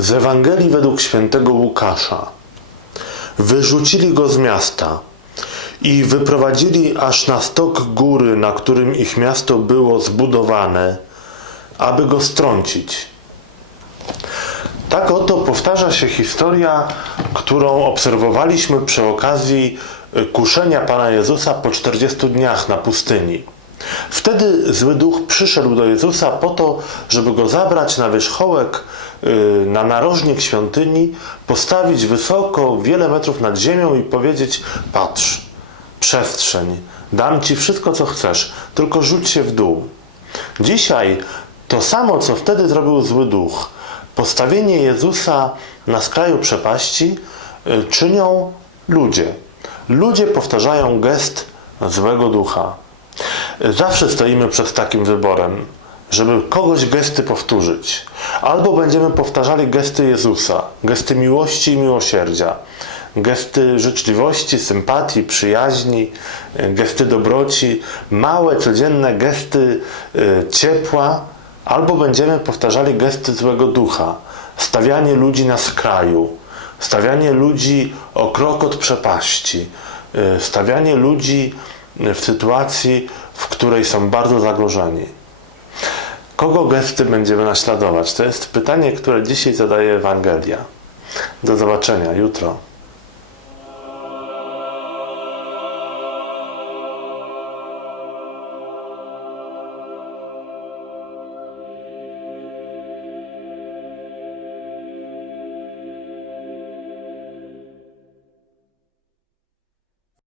Z Ewangelii według świętego Łukasza. Wyrzucili go z miasta i wyprowadzili aż na stok góry, na którym ich miasto było zbudowane, aby go strącić. Tak oto powtarza się historia, którą obserwowaliśmy przy okazji kuszenia Pana Jezusa po 40 dniach na pustyni. Wtedy zły duch przyszedł do Jezusa po to, żeby go zabrać na wierzchołek, y, na narożnik świątyni, postawić wysoko, wiele metrów nad ziemią i powiedzieć: Patrz, przestrzeń, dam ci wszystko, co chcesz, tylko rzuć się w dół. Dzisiaj to samo, co wtedy zrobił zły duch, postawienie Jezusa na skraju przepaści y, czynią ludzie. Ludzie powtarzają gest złego ducha. Zawsze stoimy przed takim wyborem, żeby kogoś gesty powtórzyć. Albo będziemy powtarzali gesty Jezusa, gesty miłości i miłosierdzia, gesty życzliwości, sympatii, przyjaźni, gesty dobroci, małe, codzienne gesty y, ciepła, albo będziemy powtarzali gesty złego ducha, stawianie ludzi na skraju, stawianie ludzi o krok od przepaści, y, stawianie ludzi w sytuacji, w której są bardzo zagrożeni. Kogo gesty będziemy naśladować? To jest pytanie, które dzisiaj zadaje Ewangelia. Do zobaczenia jutro.